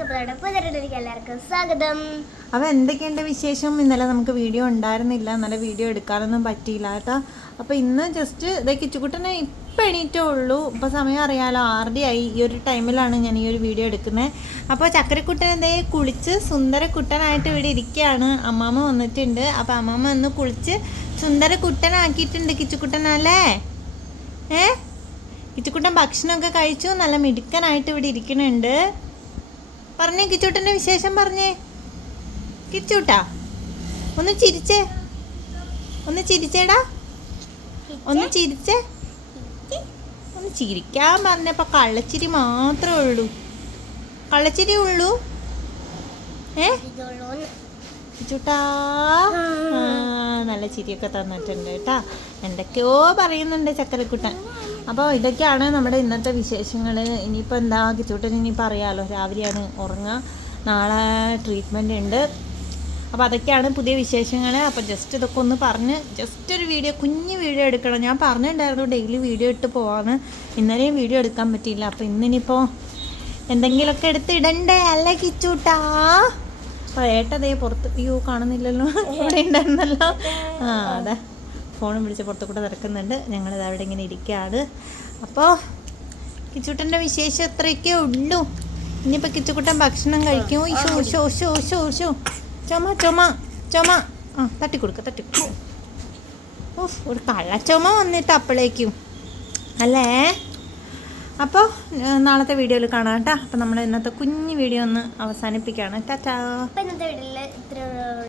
എല്ലാവർക്കും സ്വാഗതം. അപ്പോൾ എന്തൊക്കെയുണ്ട് വിശേഷം? ഇന്നലെ നമുക്ക് വീഡിയോ ഉണ്ടായിരുന്നില്ല. നല്ല വീഡിയോ എടുക്കാനൊന്നും പറ്റിയില്ല കേട്ടോ. അപ്പോൾ ഇന്ന് ജസ്റ്റ് ഇതേ കിച്ചുകുട്ടനെ ഇപ്പം എണീറ്റേ ഉള്ളൂ. ഇപ്പോൾ സമയം അറിയാലോ ആറടി ആയി ഈ ഒരു ടൈമിലാണ് ഞാൻ ഈ ഒരു വീഡിയോ എടുക്കുന്നത് അപ്പോൾ ചക്കരക്കുട്ടൻ എന്തേ കുളിച്ച് സുന്ദരക്കുട്ടനായിട്ട് ഇവിടെ ഇരിക്കുകയാണ് അമ്മാമ്മ വന്നിട്ടുണ്ട്. അപ്പോൾ അമ്മാമ്മ ഒന്ന് കുളിച്ച് സുന്ദരക്കുട്ടനാക്കിയിട്ടുണ്ട് കിച്ചുകുട്ടനല്ലേ ഏ? കിച്ചുക്കുട്ടൻ ഭക്ഷണമൊക്കെ കഴിച്ചു. നല്ല മിടുക്കനായിട്ട് ഇവിടെ ഇരിക്കുന്നുണ്ട്. പറഞ്ഞേ കിച്ചൂട്ടന്റെ വിശേഷം പറഞ്ഞേ. കിച്ചൂട്ടാ ഒന്ന് ചിരിച്ചേ. ഒന്ന് ചിരിച്ചേടാ. ഒന്ന് ചിരിച്ചേ. ഒന്ന് ചിരിക്കാൻ പറഞ്ഞപ്പോ കള്ളച്ചിരി മാത്രമേ ഉള്ളൂ. കള്ളച്ചിരി ഉള്ളൂ? ഏ? ഇതുള്ളൂന്ന്. നല്ല ചിരിയൊക്കെ തന്നിട്ടുണ്ട് കേട്ടാ. എന്തൊക്കെയോ പറയുന്നുണ്ട് ചക്കരക്കുട്ടൻ അപ്പോൾ ഇതൊക്കെയാണ് നമ്മുടെ ഇന്നത്തെ വിശേഷങ്ങൾ ഇനിയിപ്പോൾ എന്താ കിച്ചൂട്ടൻ ഇനിയിപ്പോൾ അറിയാമല്ലോ രാവിലെയാണ് ഉറങ്ങുക നാളെ ട്രീറ്റ്മെന്റ് ഉണ്ട്. അപ്പോൾ അതൊക്കെയാണ് പുതിയ വിശേഷങ്ങൾ അപ്പോൾ ജസ്റ്റ് ഇതൊക്കെ ഒന്ന് പറഞ്ഞ് ജസ്റ്റ് ഒരു വീഡിയോ കുഞ്ഞ് വീഡിയോ എടുക്കണം. ഞാൻ പറഞ്ഞിട്ടുണ്ടായിരുന്നു ഡെയിലി വീഡിയോ ഇട്ട് പോവാന്ന്. ഇന്നലെയും വീഡിയോ എടുക്കാൻ പറ്റിയില്ല. അപ്പോൾ ഇന്നിനിപ്പോൾ എന്തെങ്കിലുമൊക്കെ എടുത്ത് ഇടണ്ടേ അല്ലേ കിച്ചൂട്ടാ അപ്പോൾ ഏട്ടതേ പുറത്ത് അയ്യോ കാണുന്നില്ലല്ലോ. ഇവിടെ ഉണ്ടായിരുന്നല്ലോ. ആ അതെ. ഫോണും വിളിച്ച് പുറത്ത് കൂടെ തിരക്കുന്നുണ്ട് ഞങ്ങളിത് അവിടെ ഇങ്ങനെ ഇരിക്കുകയാണ് അപ്പോൾ കിച്ചുട്ടന്റെ വിശേഷം ഇത്രയൊക്കെ ഉള്ളൂ. ഇനിയിപ്പോൾ കിച്ചുക്കുട്ടൻ ഭക്ഷണം കഴിക്കും. ഷോ ഷോ ഷോ ഷോ ഷോ ചുമ ചുമ ചുമ. ആ തട്ടിക്കൊടുക്ക തട്ടിക്കൊടുക്ക. ഓ ഒരു കള്ളച്ചുമ വന്നിട്ട് അപ്പോഴേക്കും അല്ലേ? അപ്പോൾ നാളത്തെ വീഡിയോയിൽ കാണാം കേട്ടോ. അപ്പോൾ നമ്മൾ ഇന്നത്തെ കുഞ്ഞു വീഡിയോ ഒന്ന് അവസാനിപ്പിക്കുകയാണ്. ടാറ്റാ. ഇന്നത്തെ വീഡിയോയിൽ ഇത്ര